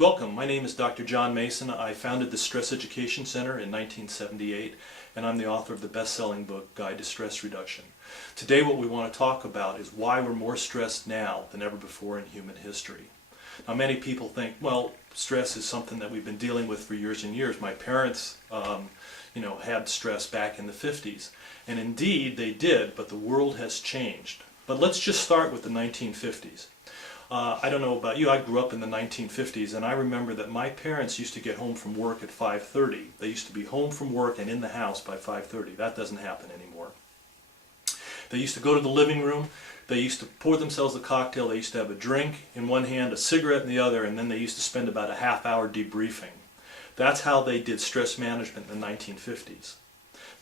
Welcome, my name is Dr. John Mason. I founded the Stress Education Center in 1978, and I'm the author of the best-selling book, Guide to Stress Reduction. Today what we want to talk about is why we're more stressed now than ever before in human history. Now many people think, well, stress is something that we've been dealing with for years and years. My parents had stress back in the 50s, and indeed they did, but the world has changed. But let's just start with the 1950s. I don't know about you, I grew up in the 1950s, and I remember that my parents used to get home from work at 5:30. They used to be home from work and in the house by 5:30. That doesn't happen anymore. They used to go to the living room, they used to pour themselves a cocktail, they used to have a drink in one hand, a cigarette in the other, and then they used to spend about a half-hour debriefing. That's how they did stress management in the 1950s.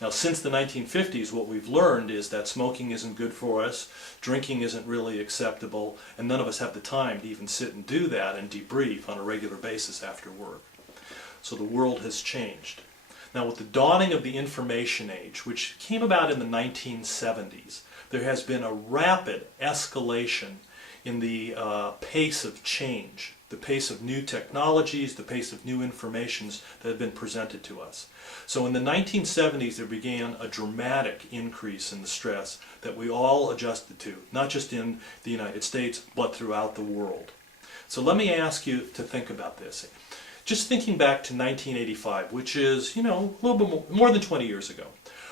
Now, since the 1950s, what we've learned is that smoking isn't good for us, drinking isn't really acceptable, and none of us have the time to even sit and do that and debrief on a regular basis after work. So the world has changed. Now, with the dawning of the information age, which came about in the 1970s, there has been a rapid escalation in the pace of change, the pace of new technologies, the pace of new informations that have been presented to us. So in the 1970s there began a dramatic increase in the stress that we all adjusted to, not just in the United States, but throughout the world. So let me ask you to think about this. Just thinking back to 1985, which is, a little bit more than 20 years ago.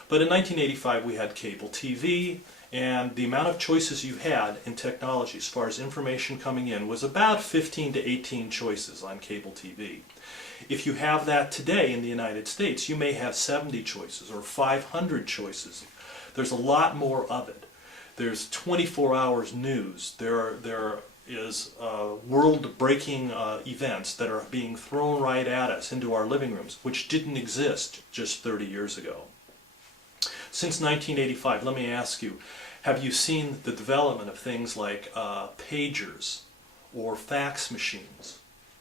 But in 1985 we had cable TV, and the amount of choices you had in technology as far as information coming in was about 15 to 18 choices on cable TV. If you have that today in the United States, you may have 70 choices or 500 choices. There's a lot more of it. There's 24 hours news. There is world-breaking events that are being thrown right at us into our living rooms, which didn't exist just 30 years ago. Since 1985, let me ask you, have you seen the development of things like pagers or fax machines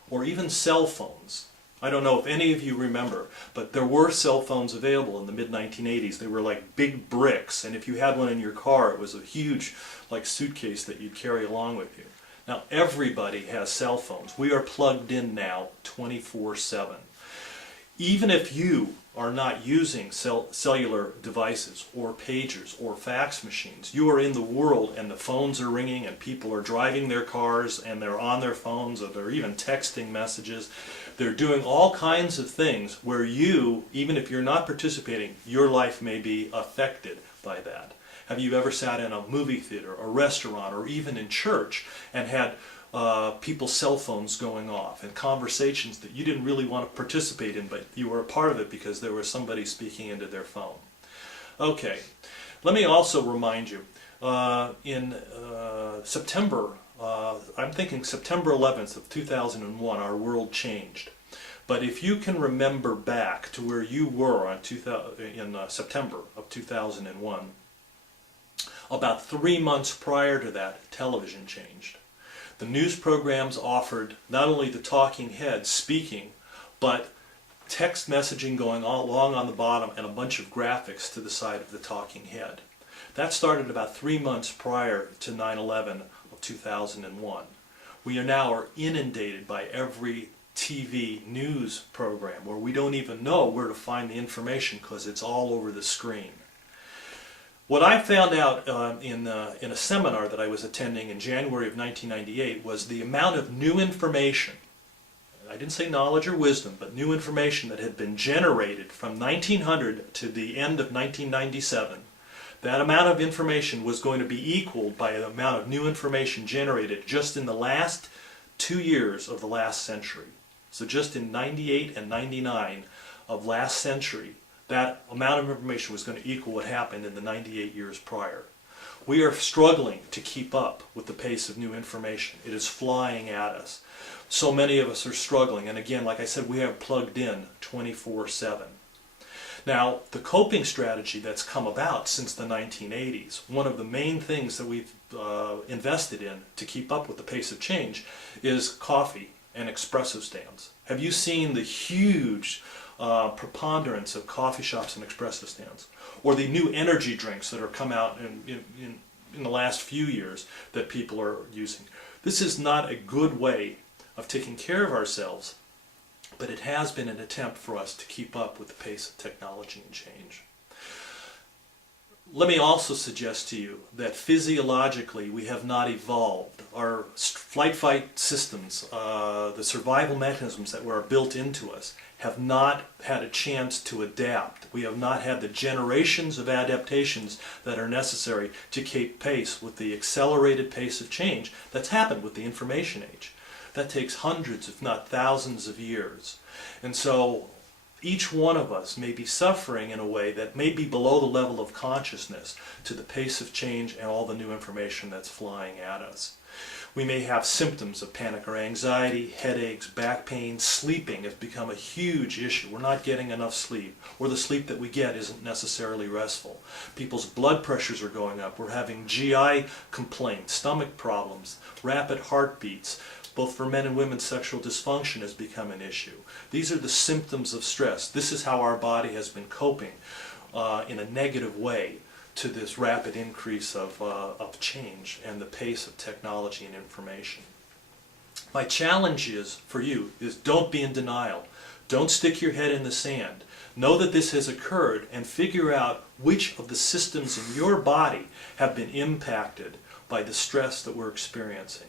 or even cell phones? I don't know if any of you remember, but there were cell phones available in the mid-1980s. They were like big bricks, and if you had one in your car, it was a huge suitcase that you'd carry along with you. Now everybody has cell phones. We are plugged in now 24/7. Even if you are not using cellular devices or pagers or fax machines, you are in the world and the phones are ringing and people are driving their cars and they're on their phones, or they're even texting messages. They're doing all kinds of things where you, even if you're not participating, your life may be affected by that. Have you ever sat in a movie theater, a restaurant, or even in church and had people's cell phones going off and conversations that you didn't really want to participate in, but you were a part of it because there was somebody speaking into their phone? Okay, let me also remind you, in September, I'm thinking September 11th of 2001, our world changed. But if you can remember back to where you were in September of 2001, about 3 months prior to that, television changed. The news programs offered not only the talking head speaking, but text messaging going along on the bottom and a bunch of graphics to the side of the talking head. That started about 3 months prior to 9/11 of 2001. We are now inundated by every TV news program where we don't even know where to find the information because it's all over the screen. What I found out in a seminar that I was attending in January of 1998 was the amount of new information, I didn't say knowledge or wisdom, but new information that had been generated from 1900 to the end of 1997. That amount of information was going to be equaled by the amount of new information generated just in the last 2 years of the last century. So just in 98 and 99 of last century, that amount of information was going to equal what happened in the 98 years prior. We are struggling to keep up with the pace of new information. It is flying at us. So many of us are struggling, and again, like I said, we have plugged in 24/7. Now, the coping strategy that's come about since the 1980s, one of the main things that we've invested in to keep up with the pace of change is coffee and espresso stands. Have you seen the huge preponderance of coffee shops and espresso stands, or the new energy drinks that are come out in the last few years that people are using? This is not a good way of taking care of ourselves, but it has been an attempt for us to keep up with the pace of technology and change. Let me also suggest to you that physiologically we have not evolved. Our flight-fight systems, the survival mechanisms that were built into us, have not had a chance to adapt. We have not had the generations of adaptations that are necessary to keep pace with the accelerated pace of change that's happened with the information age. That takes hundreds, if not thousands of years. And so each one of us may be suffering in a way that may be below the level of consciousness to the pace of change and all the new information that's flying at us. We may have symptoms of panic or anxiety, headaches, back pain. Sleeping has become a huge issue. We're not getting enough sleep, or the sleep that we get isn't necessarily restful. People's blood pressures are going up. We're having GI complaints, stomach problems, rapid heartbeats. Both for men and women, sexual dysfunction has become an issue. These are the symptoms of stress. This is how our body has been coping in a negative way to this rapid increase of change and the pace of technology and information. My challenge for you is don't be in denial. Don't stick your head in the sand. Know that this has occurred and figure out which of the systems in your body have been impacted by the stress that we're experiencing.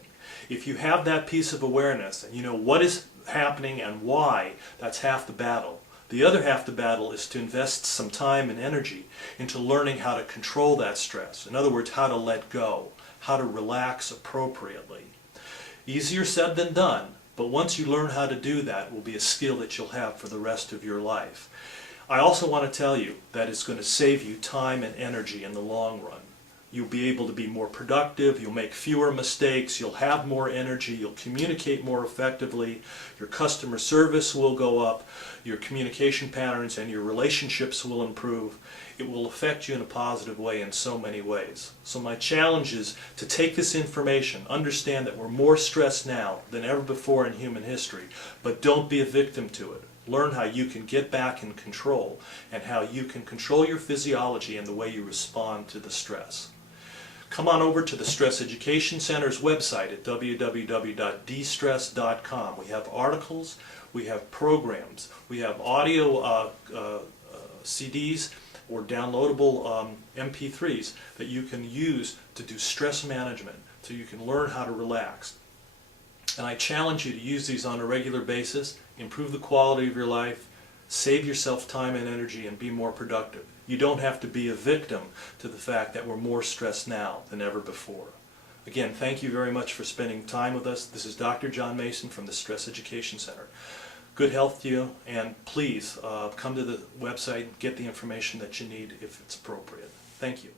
If you have that piece of awareness and you know what is happening and why, that's half the battle. The other half the battle is to invest some time and energy into learning how to control that stress. In other words, how to let go, how to relax appropriately. Easier said than done, but once you learn how to do that, it will be a skill that you'll have for the rest of your life. I also want to tell you that it's going to save you time and energy in the long run. You'll be able to be more productive, you'll make fewer mistakes, you'll have more energy, you'll communicate more effectively, your customer service will go up, your communication patterns and your relationships will improve. It will affect you in a positive way in so many ways. So my challenge is to take this information, understand that we're more stressed now than ever before in human history, but don't be a victim to it. Learn how you can get back in control and how you can control your physiology and the way you respond to the stress. Come on over to the Stress Education Center's website at www.dstress.com. We have articles, we have programs, we have audio CDs or downloadable MP3s that you can use to do stress management so you can learn how to relax. And I challenge you to use these on a regular basis, improve the quality of your life, save yourself time and energy, and be more productive. You don't have to be a victim to the fact that we're more stressed now than ever before. Again, thank you very much for spending time with us. This is Dr. John Mason from the Stress Education Center. Good health to you, and please come to the website and get the information that you need if it's appropriate. Thank you.